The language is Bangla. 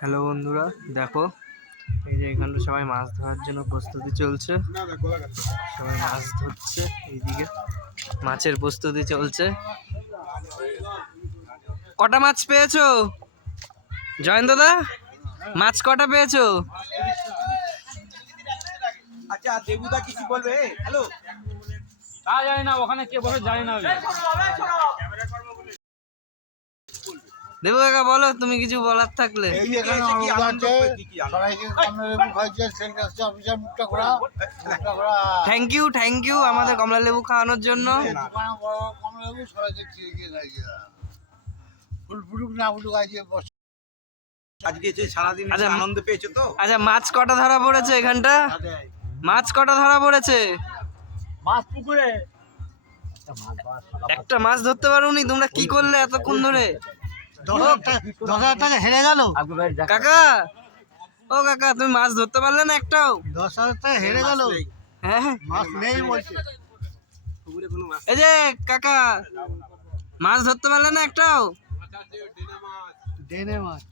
হ্যালো বন্ধুরা, দেখো এই যে এখানটা সবাই মাছ ধরার জন্য প্রস্তুতি চলছে। সবাই মাছ ধরছে, এইদিকে মাছের প্রস্তুতি চলছে। কটা মাছ পেয়েছো জয়ন্ত দা? মাছ কটা পেয়েছো? আচ্ছা, দেবুদা কিছু বলবে? হ্যালো, তা জানি না, ওখানে কে বসে জানি না। দেবু কাকা বলো, তুমি কিছু বলার থাকলে। এই এখানে আনন্দ কি সবাইকে কমলালেবু খাইছে, সেলকাস্ট অফিসার মুখটা করা থ্যাংক ইউ আমাদের কমলা লেবু খাওয়ানোর জন্য। দোকানে বড় কমলালেবু সবাইকে চিড়িয়ে খাইছে। ফুল ফুটুক না ফুটুক আজকে বস। আজকে যে সারাদিন আচ্ছা, আনন্দ পেয়েছো তো? আচ্ছা, মাছ কটা ধরা পড়েছে এখানটা? মাছ কটা ধরা পড়েছে? মাছ পুকুরে একটা মাছ ধরতে পারোনি? তোমরা কি করলে এতক্ষণ ধরে? 10,000 টাকা হেরে গেল কাকা, ও কাকা, তুমি মাছ ধরতে পারলে না একটাও? 10,000 টাকা হেরে গেল। হ্যাঁ, মাছ নেই বলছে। এই যে কাকা, মাছ ধরতে পারলে না একটাও? ডেনে মাছ